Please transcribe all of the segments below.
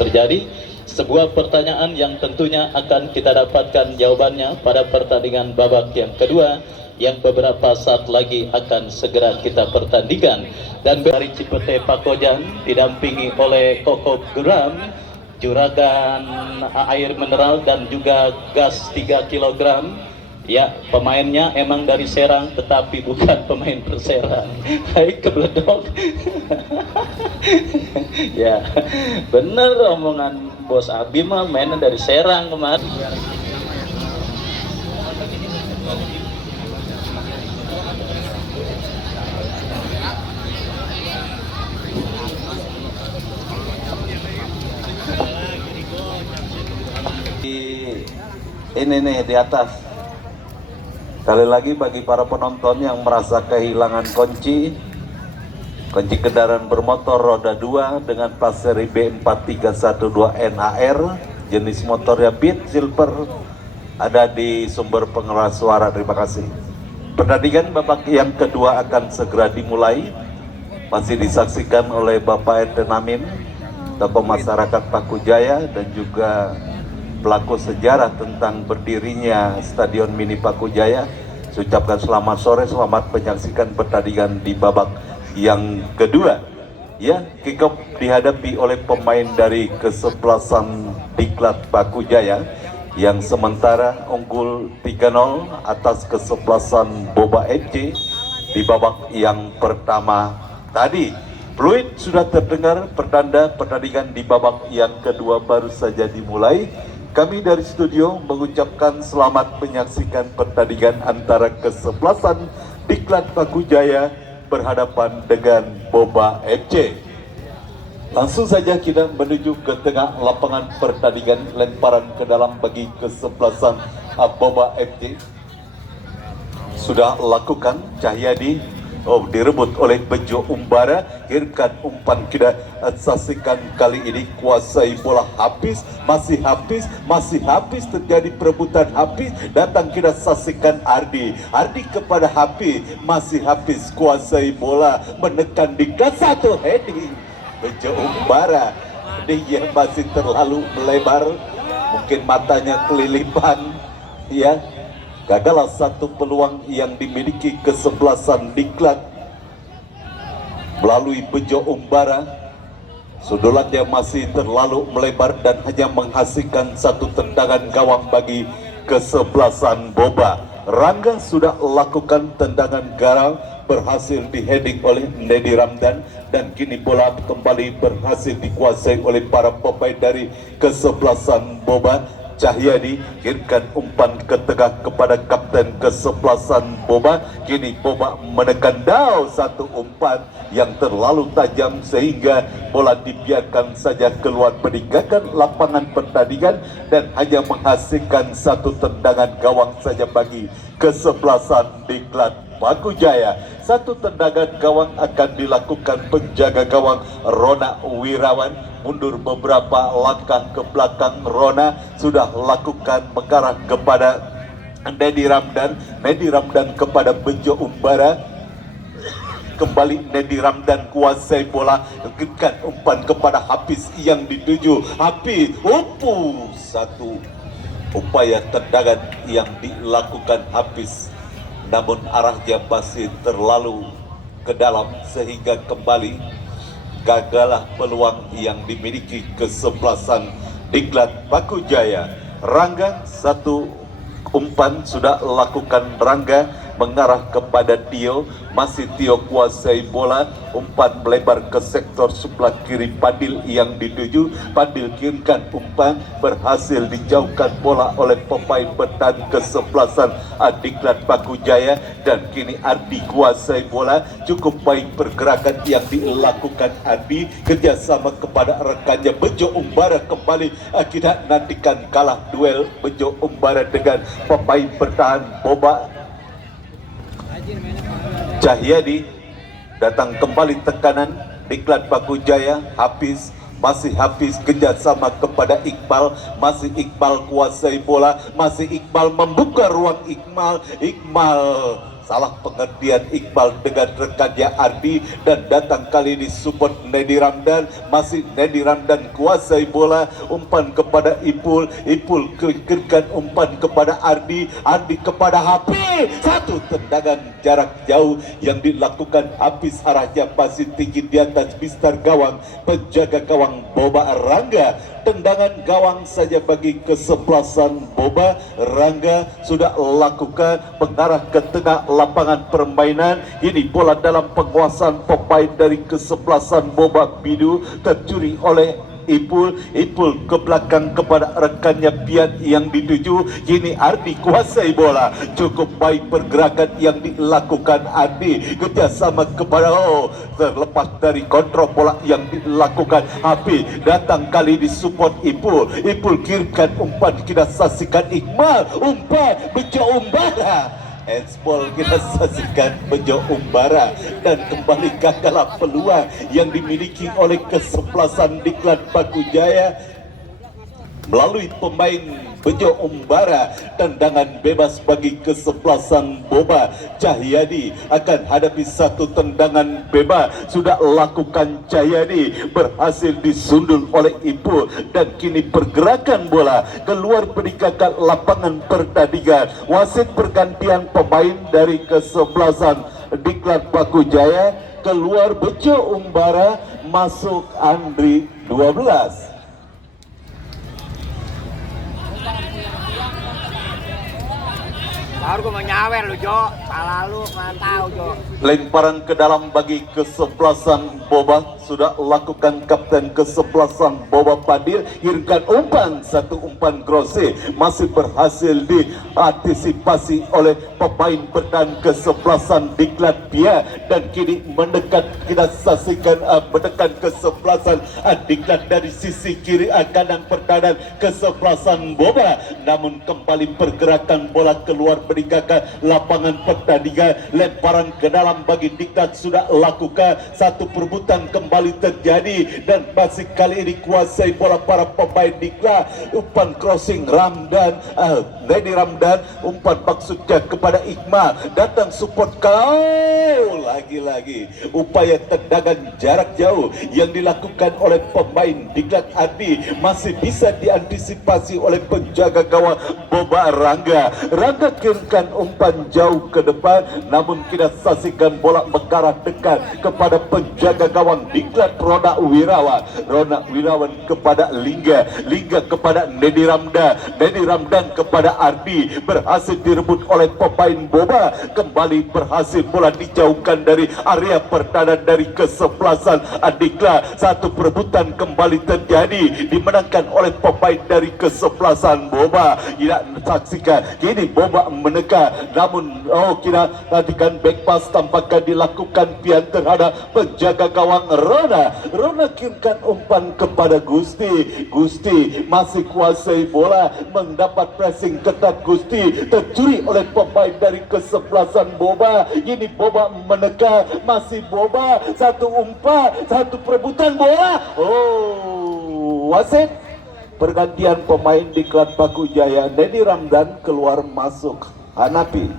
terjadi. Sebuah pertanyaan yang tentunya akan kita dapatkan jawabannya pada pertandingan babak yang kedua, yang beberapa saat lagi akan segera kita pertandingkan. Dan dari Cipete Pakojan didampingi oleh Koko Geram, juragan air mineral dan juga gas 3 kg. Ya, pemainnya emang dari Serang tetapi bukan pemain Perserang. Hai kebledok. Ya, bener omongan Bos Abi mah, mainnya dari Serang kemarin. Ini nih di atas. Sekali lagi bagi para penonton yang merasa kehilangan kunci kendaraan bermotor roda 2 dengan plat seri B4312 NAR, jenis motornya Beat Silver, ada di sumber pengeras suara. Terima kasih. Pertandingan babak yang kedua akan segera dimulai. Masih disaksikan oleh Bapak Ente Namin, tokoh masyarakat Pakujaya, dan juga pelaku sejarah tentang berdirinya Stadion Mini Pakujaya. Saya ucapkan selamat sore, selamat menyaksikan pertandingan di babak yang kedua. Ya, kick off dihadapi oleh pemain dari kesebelasan Diklat Pakujaya yang sementara unggul 3-0 atas kesebelasan Boba FC di babak yang pertama tadi. Fluid sudah terdengar, pertanda pertandingan di babak yang kedua baru saja dimulai. Kami dari studio mengucapkan selamat menyaksikan pertandingan antara kesebelasan Diklat Pakujaya berhadapan dengan Boba FC. Langsung saja kita menuju ke tengah lapangan pertandingan, lemparan ke dalam bagi kesebelasan Boba FC. Sudah lakukan Cahyadi. Direbut oleh Bejo Umbara, kirimkan umpan, kita saksikan kali ini kuasai bola habis, masih habis terjadi perebutan habis, datang kita saksikan Ardi kepada Hafiz, masih habis kuasai bola, menekan di gas, satu heading Bejo Umbara, dia masih terlalu melebar, mungkin matanya kelilipan, ya. Gagal satu peluang yang dimiliki kesebelasan Diklat melalui Bejo Umbara. Sundulannya masih terlalu melebar dan hanya menghasilkan satu tendangan gawang bagi kesebelasan Boba. Rangga sudah lakukan tendangan gawang, berhasil diheading oleh Nedi Ramdan, dan kini bola kembali berhasil dikuasai oleh para pemain dari kesebelasan Boba. Cahyadi kirimkan umpan ke tengah kepada kapten kesebelasan Boba. Kini Boba menekan down, satu umpan yang terlalu tajam sehingga bola dibiarkan saja keluar meninggalkan lapangan pertandingan dan hanya menghasilkan satu tendangan gawang saja bagi kesebelasan Diklat Pakujaya. Satu tendangan gawang akan dilakukan penjaga gawang Rona Wirawan, mundur beberapa langkah ke belakang. Rona sudah lakukan mengarah kepada Nedi Ramdan kepada Bejo Umbara. Kembali Nedi Ramdan kuasai bola, kirimkan umpan kepada Hafiz yang dituju Hafiz. Satu upaya tendangan yang dilakukan Hafiz, namun arahnya masih terlalu ke dalam sehingga kembali gagallah peluang yang dimiliki kesebelasan Diklat Pakujaya. Rangga, satu umpan sudah lakukan Rangga mengarah kepada Tio, masih Tio kuasai bola, umpan melebar ke sektor sebelah kiri Padil yang dituju. Padil kirimkan umpan, berhasil dijauhkan bola oleh pemain bertahan kesebelasan Diklat Pakujaya, dan kini Ardi kuasai bola. Cukup baik pergerakan yang dilakukan Ardi, kerjasama kepada rekannya Bejo Umbara. Kembali kita nantikan kalah duel Bejo Umbara dengan pemain bertahan Boba. Cahyadi datang kembali tekanan Diklat Pakujaya. Hafiz, masih Hafiz kerjasama kepada Iqbal, masih Iqbal kuasai bola, masih Iqbal membuka ruang. Iqbal salah pengertian Iqbal dengan rekannya Ardi, dan datang kali ini support Nedi Ramdan. Masih Nedi Ramdan kuasai bola, umpan kepada Ipul, Ipul klikirkan umpan kepada Ardi, Ardi kepada Hafiz. Satu tendangan jarak jauh yang dilakukan Hafiz, arahnya masih tinggi di atas bistar gawang penjaga gawang Boba Rangga. Tendangan gawang saja bagi kesebelasan Boba Rangga sudah lakukan mengarah ke tengah lapangan permainan. Ini bola dalam penguasaan pemain dari kesebelasan Boba Bidu, tercuri oleh Ipul, Ipul ke belakang kepada rekannya Pian yang dituju. Kini Ardi kuasai bola, cukup baik pergerakan yang dilakukan Ardi, kerjasama kepada terlepas dari kontrol bola yang dilakukan Hafiz. Datang kali disupport Ipul, Ipul kirimkan umpan, kita saksikan Iqbal, umpan Bejo Umbara, handsball kita saksikan Bejo Umbara, dan kembali gagal peluang yang dimiliki oleh kesebelasan Diklat Paku Jaya melalui pemain Bejo Umbara. Tendangan bebas bagi kesebelasan Boba. Cahyadi akan hadapi satu tendangan bebas, sudah lakukan Cahyadi, berhasil disundul oleh Ipul, dan kini pergerakan bola keluar peningkatan lapangan pertandingan. Wasit pergantian pemain dari kesebelasan Diklat Paku Jaya, keluar Bejo Umbara, masuk Andri 12. Baru gue mau nyawer lu Jo, salah lu, mantau Jo. Lemparan ke dalam bagi kesebelasan Boba, sudah lakukan kapten kesebelasan Boba Padil, kirimkan umpan, satu umpan Grose, masih berhasil diantisipasi oleh pemain bertahan kesebelasan Diklat Pia, dan kini mendekat, kita saksikan mendekat kesebelasan Diklat dari sisi kiri kanan pertahanan kesebelasan Boba, namun kembali pergerakan bola keluar meninggalkan lapangan pertandingan. Lemparan ke dalam bagi Diklat sudah lakukan, satu perebutan kembali terjadi, dan masih kali ini kuasai bola para pemain Diklat. Umpan crossing Ramdan, Nedi Ramdan, umpan maksudnya kepada Iqbal, datang support kau, lagi-lagi upaya tendangan jarak jauh yang dilakukan oleh pemain Diklat Ardi masih bisa diantisipasi oleh penjaga gawang Boba Rangga. Rangga kirimkan umpan jauh ke depan, namun kita saksikan bola mengarah dekat kepada penjaga gawang Diklat Rona Wirawan. Rona Wirawan kepada Lingga, Lingga kepada Nedi Ramdan, Nedi Ramdan kepada Ardi, berhasil direbut oleh pemain Boba. Kembali berhasil bola dijauhkan dari area pertahanan dari kesebelasan Diklat. Satu perebutan kembali terjadi, dimenangkan oleh pemain dari kesebelasan Boba. Tidak saksikan kini Boba menekan, namun kita nantikan back pass tampaknya dilakukan Pian terhadap penjaga gawang Rona. Rona kirimkan umpan kepada Gusti, Gusti masih kuasai bola, mendapat pressing ketat Gusti, tercuri oleh pemain dari kesebelasan Boba. Ini Boba menekan, masih Boba, satu umpan, satu perebutan bola. Wasit pergantian pemain Diklat Paku Jaya, Nedi Ramdan keluar masuk Hanapi.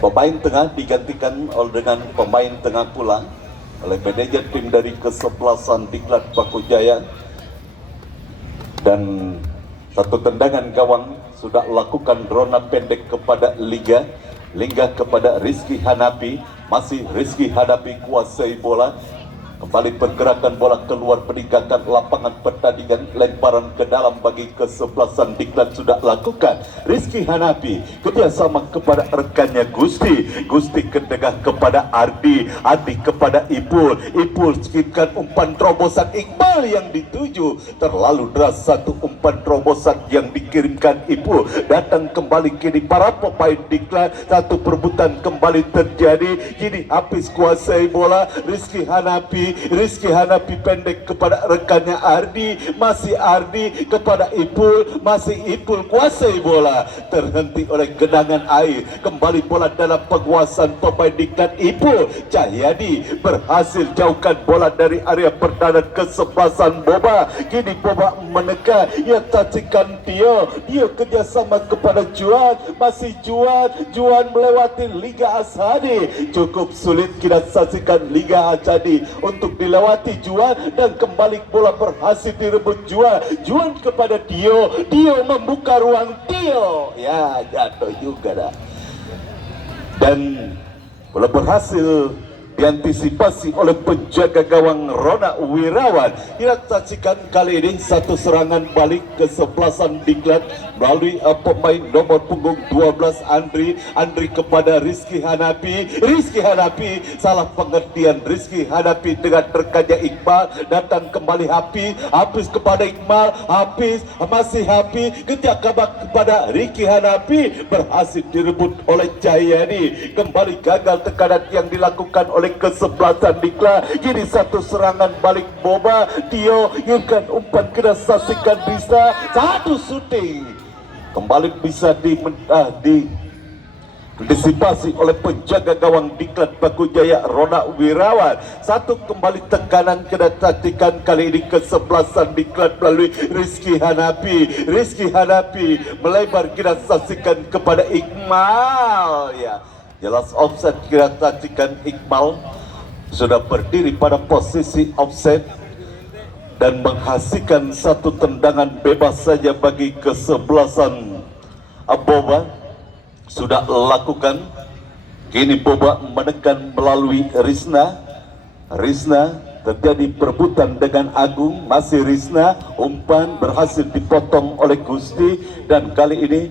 Pemain tengah digantikan dengan pemain tengah pula oleh manajer tim dari kesebelasan Diklat Paku Jaya, dan satu tendangan gawang sudah lakukan Rona pendek kepada Liga, Lingga kepada Rizky Hanapi, masih Rizky Hanapi kuasai bola. Kembali pergerakan bola keluar peningkatan lapangan pertandingan. Lemparan ke dalam bagi kesebelasan Diklat sudah lakukan Rizky Hanapi, kerjasama kepada rekannya Gusti, Gusti ke tengah kepada Ardi, Ardi kepada Ipul, Ipul skipkan umpan terobosan Iqbal yang dituju, terlalu deras satu umpan terobosan yang dikirimkan Ipul. Datang kembali kini para pemain Diklat, satu perebutan kembali terjadi, kini habis kuasai bola Rizky Hanapi, Rizky Hanapi pendek kepada rekannya Ardi, masih Ardi kepada Ipul, masih Ipul kuasai bola, terhenti oleh genangan air. Kembali bola dalam penguasaan pemain Diklat. Ipul Cahyadi berhasil jauhkan bola dari area pertahanan kesebelasan Boba. Kini Boba menekan, ia tacikan Tio kerjasama kepada Juan, masih Juan melewati Liga Asadi. Cukup sulit kita saksikan Liga Asadi untuk dilewati Juan, dan kembali bola berhasil direbut Juan kepada Tio membuka ruang Tio, ya jatuh juga dah. Dan bola berhasil diantisipasi oleh penjaga gawang Rona Wirawan. Kita saksikan kali ini satu serangan balik kesebelasan Diklat melalui pemain nomor punggung 12 Andri kepada Rizky Hanapi. Salah pengertian, Rizky Hanapi dengan rekannya Iqbal, datang kembali Hafiz kepada Iqbal, masih ketika kepada Rizky Hanapi, berhasil direbut oleh Cahyadi. Kembali gagal tekanan yang dilakukan oleh kesebelasan Diklat. Kini satu serangan balik Boba. Tio ingin umpan, kena saksikan bisa satu shooting kembali bisa disipasi oleh penjaga gawang Diklat Paku Jaya Rona Wirawan. Satu kembali tekanan kena tatikan kali ini kesebelasan Diklat melalui Rizky Hanapi melebar, kita saksikan kepada Iqmal, ya jelas offset. Kita saksikan Iqmal sudah berdiri pada posisi offset dan menghasilkan satu tendangan bebas saja bagi kesebelasan Boba. Sudah lakukan. Kini Boba menekan melalui Rizna, terjadi perebutan dengan Agung, masih Rizna, umpan berhasil dipotong oleh Gusti, dan kali ini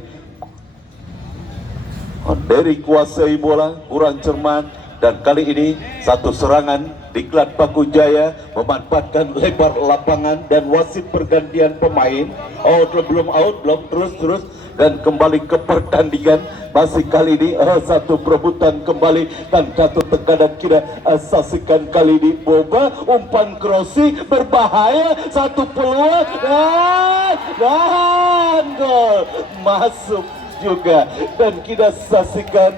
dari kuasai bola kurang cermat, dan kali ini satu serangan Diklat Paku Jaya memanfaatkan lebar lapangan dan wasit pergantian pemain. Belum terus dan kembali ke pertandingan. Masih kali ini satu perebutan kembali dan satu tekanan kita saksikan kali ini Boba, umpan crossing berbahaya, satu peluang dan gol masuk juga, dan kita saksikan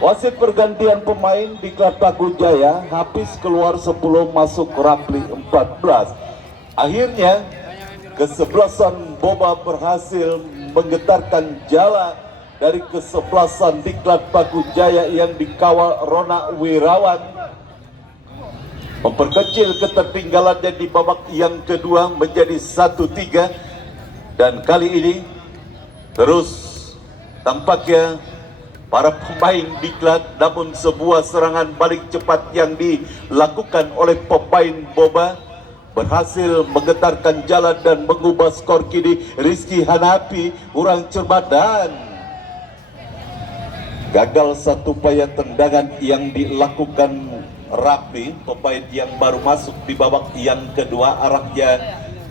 wasit pergantian pemain Diklat Paku Jaya. Hafiz keluar 10, masuk Rapli 14. Akhirnya kesebelasan Boba berhasil menggetarkan jala dari kesebelasan Diklat Paku Jaya yang dikawal Rona Wirawan, memperkecil ketertinggalannya di babak yang kedua menjadi 1-3. Dan kali ini terus tampaknya para pemain Diklat, namun sebuah serangan balik cepat yang dilakukan oleh pemain Boba berhasil menggetarkan jalan dan mengubah skor. Kini Rizky Hanapi kurang cermat dan gagal satu upaya tendangan yang dilakukan Rapi, pemain yang baru masuk di babak yang kedua. Arahnya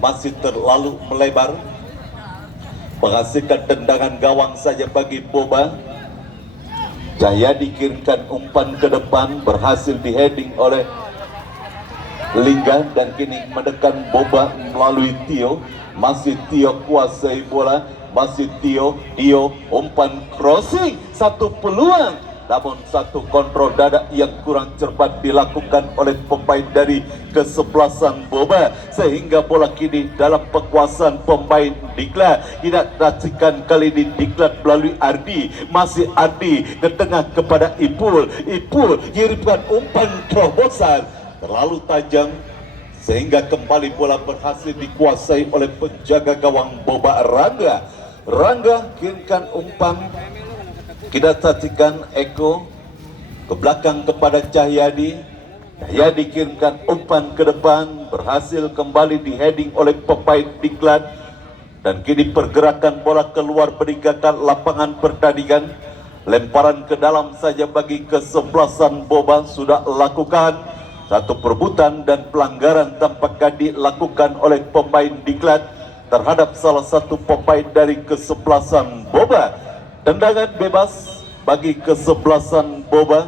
masih terlalu melebar, menghasilkan tendangan gawang saja bagi Boba. Jaya dikirimkan umpan ke depan, berhasil diheading oleh Lingga, dan kini menekan Boba melalui Tio. Masih Tio kuasai bola, masih Tio umpan crossing, satu peluang, namun satu kontrol dada yang kurang cermat dilakukan oleh pemain dari kesebelasan Boba, sehingga bola kini dalam penguasaan pemain Diklat. Kita saksikan kali ini Diklat melalui Ardi, masih Ardi ke tengah kepada Ipul kirimkan umpan terobosan terlalu tajam, sehingga kembali bola berhasil dikuasai oleh penjaga gawang Boba Rangga kirimkan umpan. Kita saksikan Eko ke belakang kepada Cahyadi kirimkan umpan ke depan, berhasil kembali diheading oleh pemain Diklat, dan kini pergerakan bola keluar meninggalkan lapangan pertandingan. Lemparan ke dalam saja bagi kesebelasan Boba sudah lakukan. Satu perebutan dan pelanggaran tampaknya dilakukan oleh pemain Diklat terhadap salah satu pemain dari kesebelasan Boba. Tendangan bebas bagi kesebelasan Boba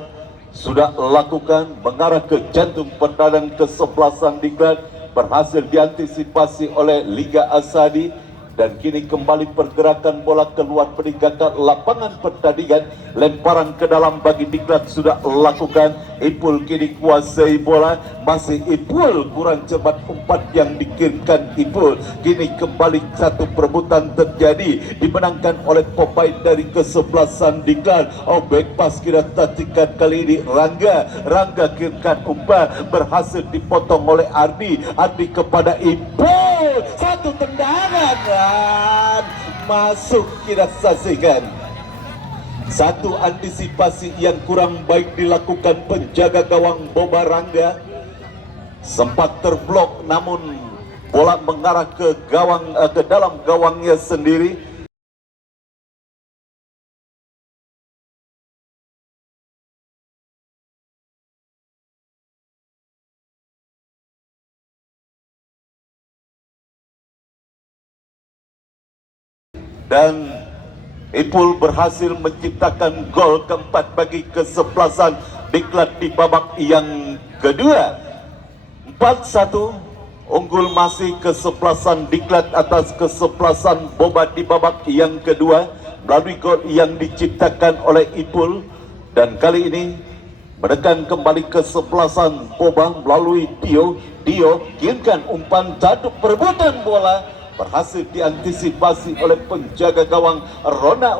sudah lakukan mengarah ke jantung pertahanan kesebelasan Diklat, berhasil diantisipasi oleh Liga Asadi. Dan kini kembali pergerakan bola keluar meninggalkan lapangan pertandingan. Lemparan ke dalam bagi Diklat sudah lakukan. Ipul kini kuasai bola. Masih Ipul, kurang cepat umpan yang dikirimkan Ipul. Kini kembali satu perebutan terjadi, dimenangkan oleh pemain dari kesebelasan Diklat. Back pass kira tatikan kali ini Rangga kirimkan umpan, berhasil dipotong oleh Ardi kepada Ipul. Satu tendangan dan masuk, kita saksikan satu antisipasi yang kurang baik dilakukan penjaga gawang Boba Rangga. Sempat terblok, namun bola mengarah ke gawang, ke dalam gawangnya sendiri. Dan Ipul berhasil menciptakan gol keempat bagi kesebelasan Diklat di babak yang kedua. 4-1 unggul masih kesebelasan Diklat atas kesebelasan Boba di babak yang kedua melalui gol yang diciptakan oleh Ipul. Dan kali ini menekan kembali kesebelasan Boba melalui Dio kirimkan umpan, jatuh perebutan bola, berhasil diantisipasi oleh penjaga gawang Rona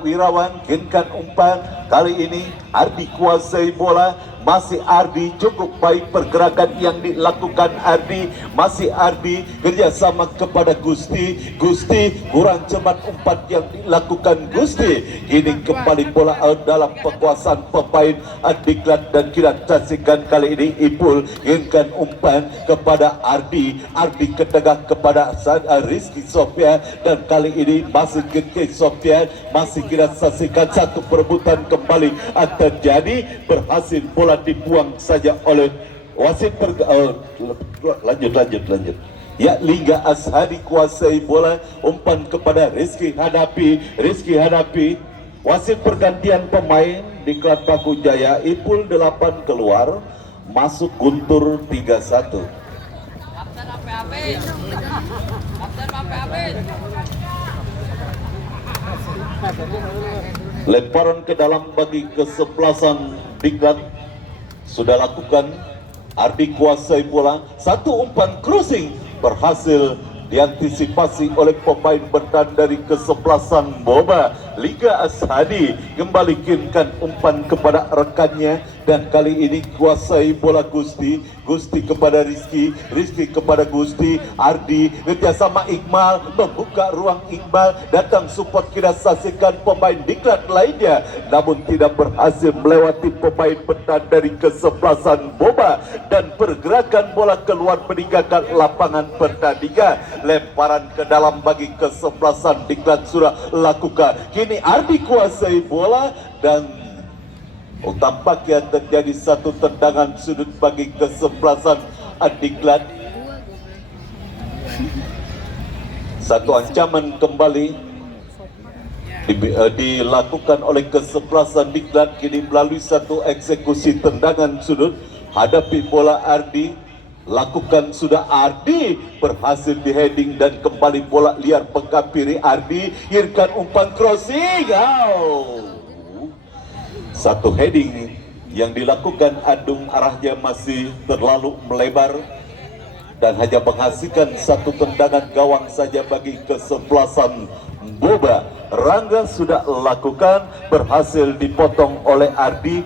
Wirawan kirimkan umpan. Kali ini Ardi kuasai bola, masih Ardi, cukup baik pergerakan yang dilakukan Ardi, masih Ardi kerjasama kepada Gusti kurang cepat umpan yang dilakukan Gusti. Kini kembali bola dalam penguasaan pemain Diklat dan kita saksikan kali ini Ipul kirimkan umpan kepada Ardi ke tengah kepada Rizky Sofian, dan kali ini masih Rizky Sofian, masih kita saksikan satu perebutan kembali terjadi, berhasil bola dibuang saja oleh wasit. Lanjut. Ya, Liga Ashadi kuasai bola, umpan kepada Rizky hadapi. Wasit pergantian pemain di Klub Paku Jaya. Ipul 8 keluar, masuk Guntur 3-1. Lemparan ke dalam bagi kesebelasan Diklat sudah lakukan. Ardi kuasai bola, satu umpan crossing berhasil diantisipasi oleh pemain bertahan dari kesebelasan Boba. Liga Ashadi kembali kirimkan umpan kepada rekannya, dan kali ini kuasai bola Gusti kepada Rizky kepada Gusti. Ardi kerjasama Iqbal, membuka ruang Iqbal, datang support, kita saksikan pemain Diklat lainnya, namun tidak berhasil melewati pemain bertahan dari kesebelasan Boba, dan pergerakan bola keluar meninggalkan lapangan pertandingan. Lemparan ke dalam bagi kesebelasan Diklat sudah lakukan. Kini Ardi kuasai bola, dan tampaknya terjadi satu tendangan sudut bagi kesebelasan Diklat. Satu ancaman kembali dilakukan oleh kesebelasan Diklat, kini melalui satu eksekusi tendangan sudut hadapi bola Ardi. Lakukan sudah Ardi, berhasil di heading dan kembali bola liar pengkampiri Ardi, kirimkan umpan crossing. Satu heading yang dilakukan Adung, arahnya masih terlalu melebar dan hanya menghasilkan satu tendangan gawang saja bagi kesebelasan Boba. Rangga sudah lakukan, berhasil dipotong oleh Ardi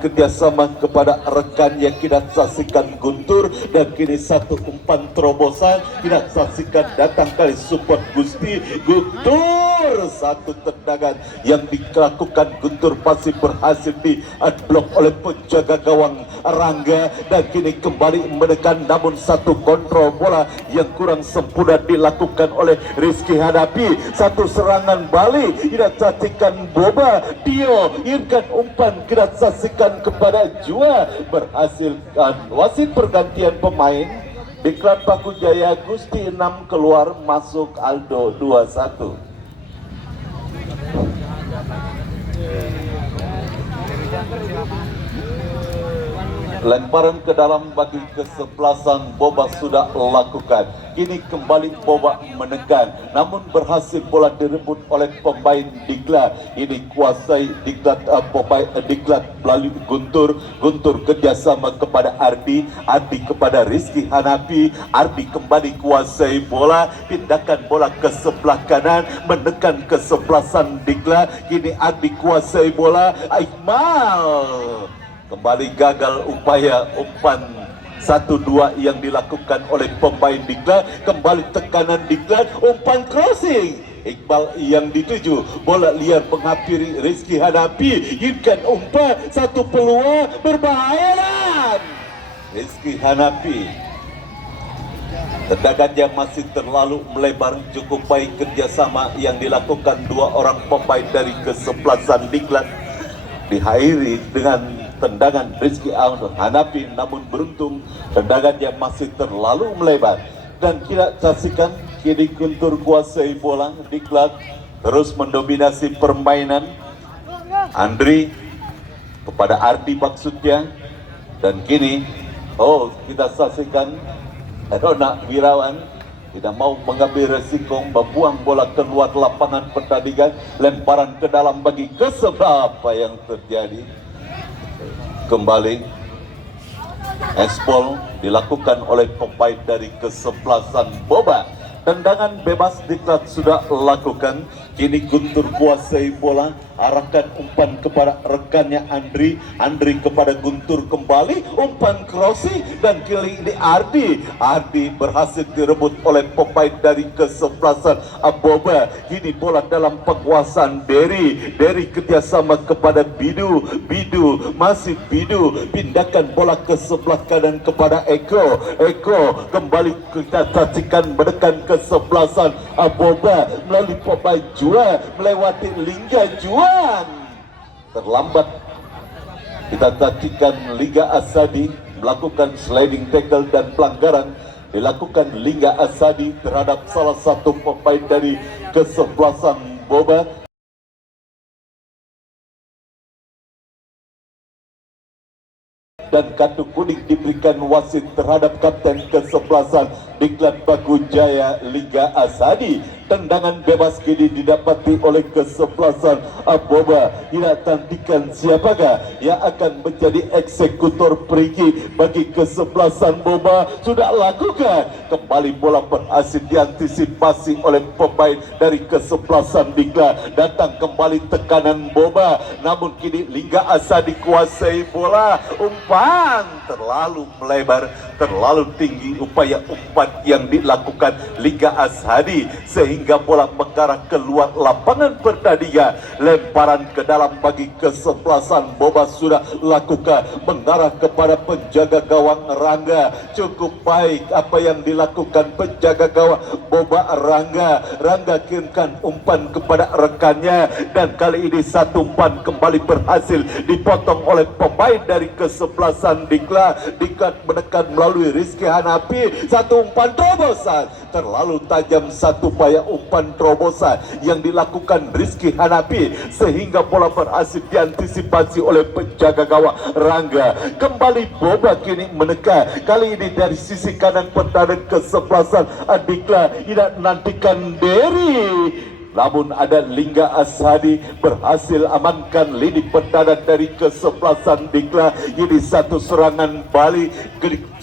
kerjasama kepada rekannya, kita saksikan Guntur, dan kini satu umpan terobosan, kita saksikan datang kali support Gusti Guntur. Guntur. Satu tendangan yang dilakukan Guntur masih berhasil di unblock oleh penjaga gawang Rangga, dan kini kembali menekan, namun satu kontrol bola yang kurang sempurna dilakukan oleh Rizky Hanapi. Satu serangan balik tidak saksikan Boba, Dio irkan umpan tidak saksikan kepada Jua. Berhasilkan wasit pergantian pemain. Diklat Paku Jaya Gusti 6 keluar, masuk Aldo 21. Lemparan ke dalam bagi kesebelasan Boba sudah lakukan. Kini kembali Boba menekan, namun berhasil bola direbut oleh pemain Diklat. Ini kuasai Diklat, pemain Diklat melalui Guntur. Guntur kerjasama kepada Ardi, Ardi kepada Rizky Hanapi. Ardi kembali kuasai bola, pindahkan bola ke sebelah kanan, menekan kesebelasan Diklat. Kini Ardi kuasai bola, Iqbal kembali gagal upaya umpan 1-2 yang dilakukan oleh pemain Diklat. Kembali tekanan Diklat, umpan crossing Iqbal yang dituju, bola liar menghampiri Rizky Hanapi. Irkan umpan, satu peluang berbahaya dan Rizky Hanapi. Tendangannya masih terlalu melebar. Cukup baik kerjasama yang dilakukan dua orang pemain dari kesebelasan Diklat, diakhiri dengan tendangan Rizky Hanapi, namun beruntung tendangannya masih terlalu melebar. Dan kita saksikan kini Guntur kuasai bola. Diklat terus mendominasi permainan. Andri kepada Ardi maksudnya. Dan kini kita saksikan Rona Wirawan tidak mau mengambil resiko membuang bola keluar lapangan pertandingan. Lemparan ke dalam bagi kesebelah. Apa yang terjadi? Kembali Espol dilakukan oleh pemain dari kesebelasan Boba. Tendangan bebas Diklat sudah lakukan. Kini Guntur kuasai bola, arahkan umpan kepada rekannya Andri. Andri kepada Guntur kembali, umpan crossing, dan kali ini Ardi berhasil direbut oleh pemain dari kesebelasan Boba. Kini bola dalam penguasaan Derry kerjasama kepada Bidu masih Bidu, pindahkan bola ke sebelah kanan kepada Eko kembali kita saksikan menekan kesebelasan Boba melalui pemain Juan, melewati Lingga Juan. Terlambat kita saksikan Liga Asadi melakukan sliding tackle dan pelanggaran dilakukan Liga Asadi terhadap salah satu pemain dari kesebelasan Boba. Dan kartu kuning diberikan wasit terhadap kapten kesebelasan Diklat Paku Jaya Liga Asadi. Tendangan bebas kini didapati oleh kesebelasan Boba. Tidak tantikan siapakah yang akan menjadi eksekutor free bagi kesebelasan Boba. Sudah lakukan, kembali bola berhasil diantisipasi oleh pemain dari kesebelasan Diklat. Datang kembali tekanan Boba, namun kini Liga Asadi kuasai bola. Umpan terlalu melebar, terlalu tinggi upaya umpan yang dilakukan Liga Asadi sehingga bola mengarah keluar lapangan pertandingan. Lemparan ke dalam bagi kesebelasan Boba sudah lakukan, mengarah kepada penjaga gawang Rangga. Cukup baik apa yang dilakukan penjaga gawang Boba Rangga kirimkan umpan kepada rekannya, dan kali ini satu umpan kembali berhasil dipotong oleh pemain dari kesebelasan Diklat menekan melalui Rizky Hanapi. Satu umpan terobosan terlalu tajam, satu upaya umpan terobosan yang dilakukan Rizky Hanapi sehingga bola berhasil diantisipasi oleh penjaga gawang Rangga. Kembali Boba kini menekan, kali ini dari sisi kanan pertahanan kesebelasan Diklat tidak menantikan Derry, namun ada Lingga Asadi berhasil amankan lini pertahanan dari kesebelasan Diklat. Ini satu serangan balik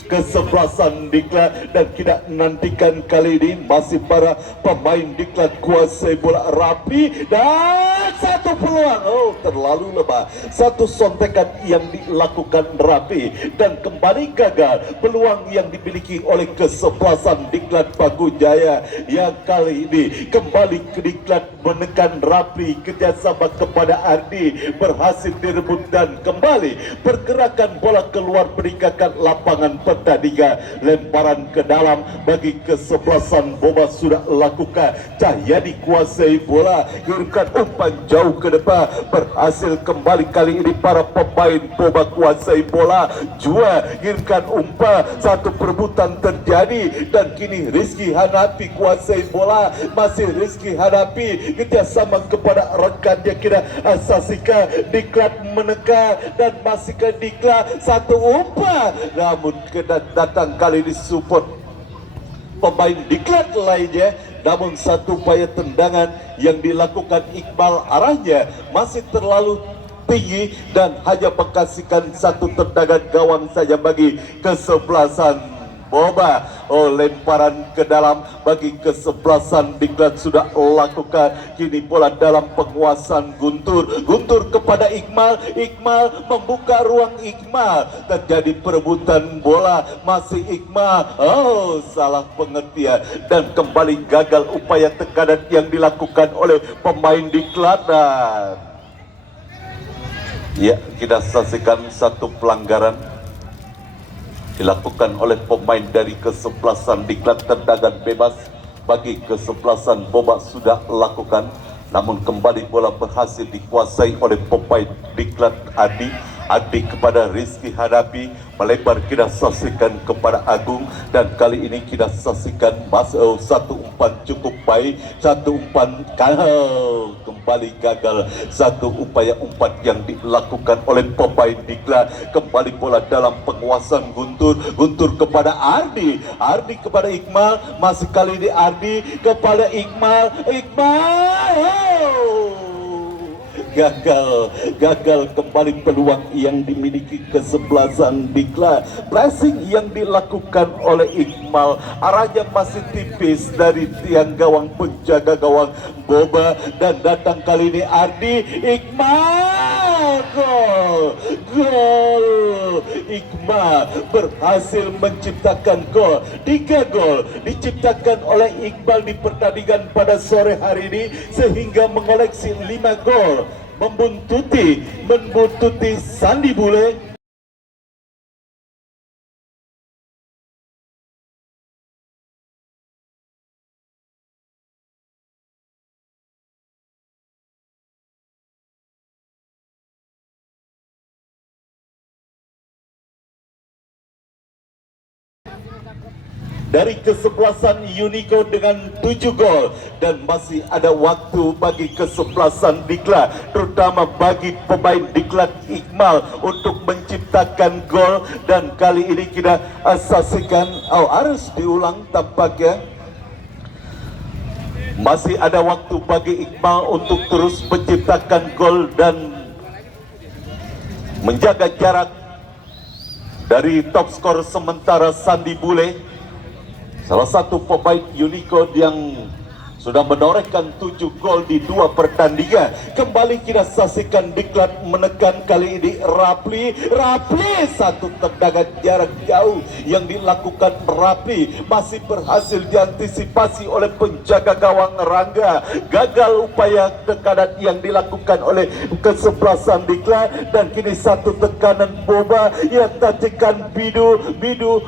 kesebelasan Diklat, dan tidak menantikan kali ini masih para pemain Diklat kuasai bola rapi, dan satu peluang terlalu lebar, satu sontekan yang dilakukan rapi dan kembali gagal. Peluang yang dimiliki oleh kesebelasan Diklat Paku Jaya yang kali ini kembali ke Diklat menekan Rapli, kerjasama kepada Ardi berhasil direbut dan kembali pergerakan bola keluar meninggalkan lapangan pertandingan. Lemparan ke dalam bagi kesebelasan Boba sudah lakukan. Cahyadi kuasai bola, kirimkan umpan jauh ke depan, berhasil kembali kali ini para pemain Boba kuasai bola. Jua kirimkan umpan, satu perebutan terjadi dan kini Rizky Hanapi kuasai bola. Masih Rizky Hanapi kerjasama kepada rekan dia kira Sasika. Diklat menekan dan masih ke Diklat, satu umpan namun kena datang kali ini support pemain Diklat lainnya. Namun satu upaya tendangan yang dilakukan Iqbal arahnya masih terlalu tinggi dan hanya mengkasihkan satu tendangan gawang saja bagi kesebelasan Boba. Oh, lemparan ke dalam bagi kesebelasan Diklat sudah lakukan. Kini bola dalam penguasaan Guntur. Guntur kepada Iqmal. Iqmal membuka ruang Iqmal. Terjadi perebutan bola. Masih Iqmal. Oh, salah pengertian. Dan kembali gagal upaya tekanan yang dilakukan oleh pemain Diklat. Dan ya, kita saksikan satu pelanggaran dilakukan oleh pemain dari kesebelasan Diklat. Tendangan bebas bagi kesebelasan Boba sudah lakukan, namun kembali bola berhasil dikuasai oleh pemain Diklat Adi. Adi kepada Rizky Hanapi, melebar kita saksikan kepada Agung, dan kali ini kita saksikan satu umpan cukup baik, satu umpan kembali gagal, satu upaya umpan yang dilakukan oleh pemain Diklat. Kembali bola dalam penguasaan Guntur. Guntur kepada Ardi, Ardi kepada Iqmal, masih kali ini Ardi kepada Iqmal. Gagal kembali peluang yang dimiliki kesebelasan Diklat. Pressing yang dilakukan oleh Iqmal, arahnya masih tipis dari tiang gawang penjaga gawang Boba, dan datang kali ini Ardi. Iqmal, gol. Iqmal berhasil menciptakan gol. 3 gol diciptakan oleh Iqbal di pertandingan pada sore hari ini, sehingga mengoleksi 5 gol, membuntuti Sandi Bule. Dari kesebelasan Unico dengan 7 gol, dan masih ada waktu bagi kesebelasan Diklat, terutama bagi pemain Diklat Iqmal untuk menciptakan gol. Dan kali ini kita saksikan, harus diulang tampaknya. Masih ada waktu bagi Iqmal untuk terus menciptakan gol dan menjaga jarak dari top skor sementara Sandi Bule, salah satu pemain Unico yang sudah menorehkan 7 gol di 2 pertandingan. Kembali kita saksikan Diklat menekan kali ini Rapli, satu tendangan jarak jauh yang dilakukan Rapli masih berhasil diantisipasi oleh penjaga gawang Rangga. Gagal upaya tekanan yang dilakukan oleh kesebelasan Diklat, dan kini satu tekanan Boba yang tajikan Bidu,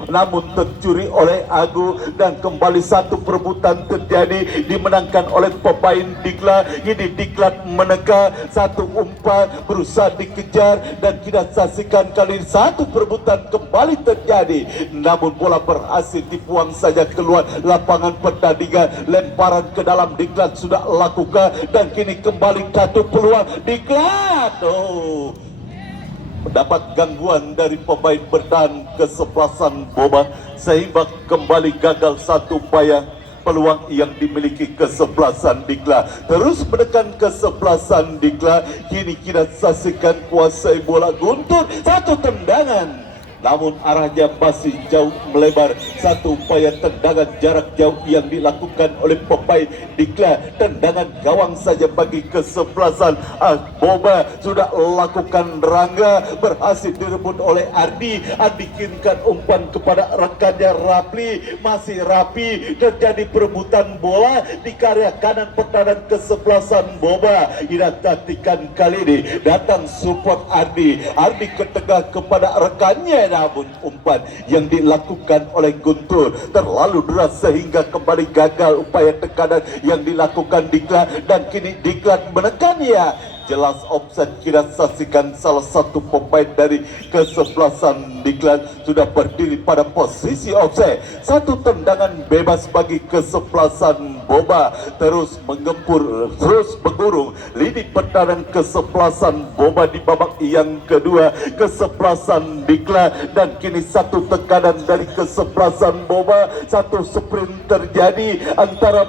namun tercuri oleh Agu, dan kembali satu perebutan terjadi dimenangkan oleh pemain Diklat. Ini Diklat menekan, satu umpan berusaha dikejar, dan kita saksikan kali ini satu perebutan kembali terjadi, namun bola berhasil dibuang saja keluar lapangan pertandingan. Lemparan ke dalam Diklat sudah lakukan, dan kini kembali satu peluang Diklat. Mendapat gangguan dari pemain bertahan kesebelasan Boba, sehingga kembali gagal satu upaya peluang yang dimiliki kesebelasan Diklat. Terus menekan kesebelasan Diklat. Kini kita saksikan kuasai bola Guntur, satu tendangan namun arahnya masih jauh melebar. Satu upaya tendangan jarak jauh yang dilakukan oleh pemain Diklat. Tendangan gawang saja bagi kesebelasan Boba. Sudah lakukan Rangga, berhasil direbut oleh Ardi. Ardi kirimkan umpan kepada rekannya Rapli. Masih Rapi, terjadi perebutan bola di area kanan pertahanan kesebelasan Boba. Tatikan kali ini datang support Ardi. Ardi ke tengah kepada rekannya, namun umpan yang dilakukan oleh Guntur terlalu deras sehingga kembali gagal upaya tekanan yang dilakukan Diklat, dan kini Diklat menekannya. Jelas offside. Kita saksikan salah satu pemain dari kesebelasan Diklat sudah berdiri pada posisi offside. Satu tendangan bebas bagi kesebelasan Boba. Terus menggempur, terus mengurung lini pertahanan kesebelasan Boba di babak yang kedua. Kesebelasan Diklat, dan kini satu tekanan dari kesebelasan Boba. Satu sprint terjadi antara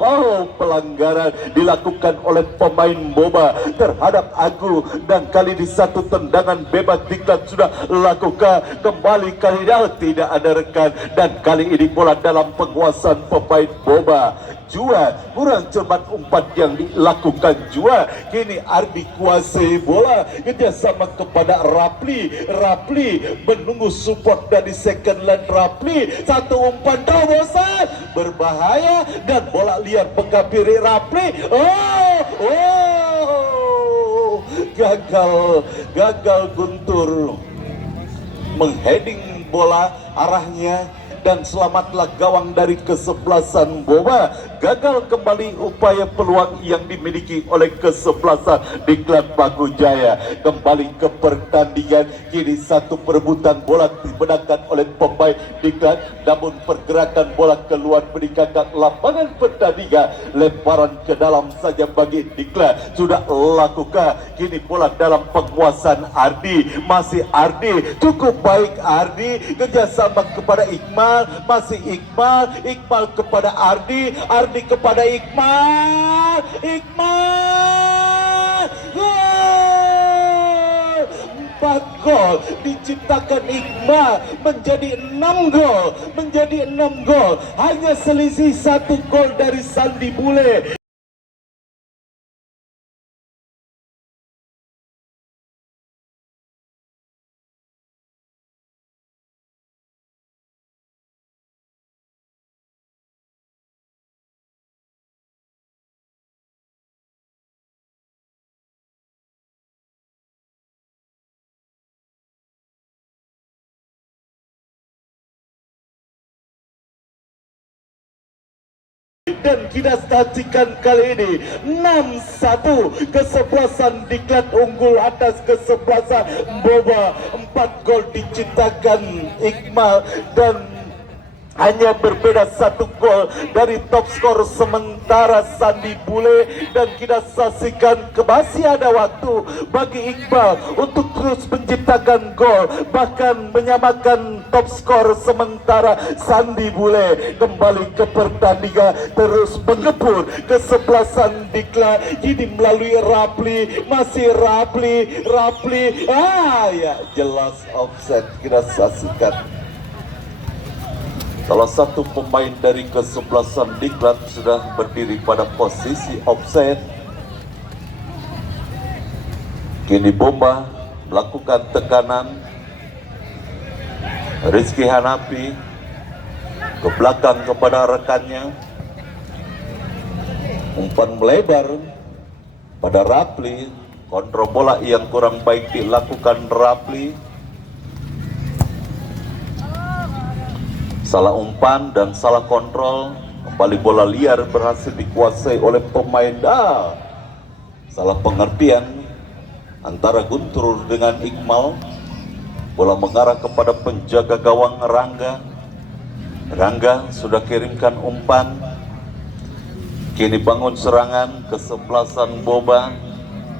pelanggaran dilakukan oleh pemain Boba terhadap Agu, dan kali di satu tendangan bebas Diklat sudah lakukan kembali. Kali ini tidak ada rekan, dan kali ini bola dalam penguasaan pemain Boba. Jua kurang cermat umpan yang dilakukan Jua. Kini Ardi kuasai bola, kerjasama kepada Rapli. Rapli menunggu support dari second line Rapli. Satu umpan terobosan berbahaya, dan bola liar menghampiri Rapli. Gagal Guntur mengheading bola arahnya, dan selamatlah gawang dari kesebelasan Boba. Gagal kembali upaya peluang yang dimiliki oleh kesebelasan Diklat Paku Jaya. Kembali ke pertandingan, kini satu perebutan bola dimenangkan oleh pemain Diklat, namun pergerakan bola keluar meninggalkan lapangan pertandingan. Lemparan ke dalam saja bagi Diklat sudah lakukan. Kini bola dalam penguasaan Ardi. Masih Ardi, cukup baik Ardi, kerjasama kepada Iqmal. Masih Iqmal, Iqmal kepada Ardi, Ardi kepada Iqmal. Gol! 4 gol diciptakan Iqmal, menjadi 6 gol, hanya selisih 1 gol dari Sandi Bule. Dan kita saksikan kali ini 6-1 kesebelasan Diklat unggul atas kesebelasan Boba. 4 gol diciptakan Iqmal, dan hanya berbeda 1 gol dari top skor sementara Sandi Bule. Dan kita saksikan masih ada waktu bagi Iqbal untuk terus menciptakan gol, bahkan menyamakan top skor sementara Sandi Bule. Kembali ke pertandingan, terus mengepur kesebelasan Diklat. Ini melalui Rapli, masih Rapli. Jelas offset. Kita saksikan salah satu pemain dari kesebelasan Diklat sudah berdiri pada posisi offside. Kini Bomba melakukan tekanan. Rizky Hanafi ke belakang kepada rekannya. Umpan melebar pada Rapli. Kontrol bola yang kurang baik dilakukan Rapli. Salah umpan dan salah kontrol. Kembali bola liar berhasil dikuasai oleh pemain. Salah pengertian antara Guntur dengan Iqmal. Bola mengarah kepada penjaga gawang Rangga. Rangga sudah kirimkan umpan. Kini bangun serangan kesebelasan Boba,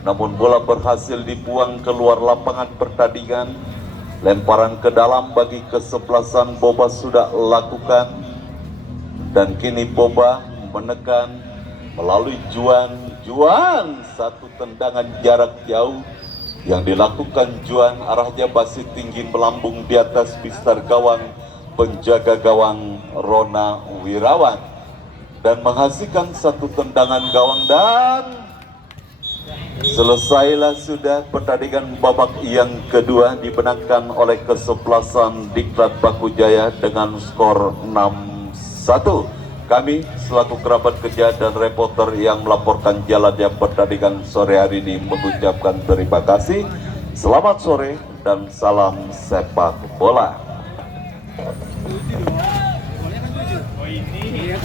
namun bola berhasil dibuang keluar lapangan pertandingan. Lemparan ke dalam bagi kesebelasan Boba sudah lakukan, dan kini Boba menekan melalui Juan. Satu tendangan jarak jauh yang dilakukan Juan arahnya basi tinggi melambung di atas pistar gawang penjaga gawang Rona Wirawan dan menghasilkan satu tendangan gawang dan selesailah sudah pertandingan babak yang kedua dimenangkan oleh kesebelasan Diklat Baku Jaya dengan skor 6-1. Kami selaku kerabat kerja dan reporter yang melaporkan jalannya pertandingan sore hari ini mengucapkan terima kasih. Selamat sore dan salam sepak bola. Oh ini.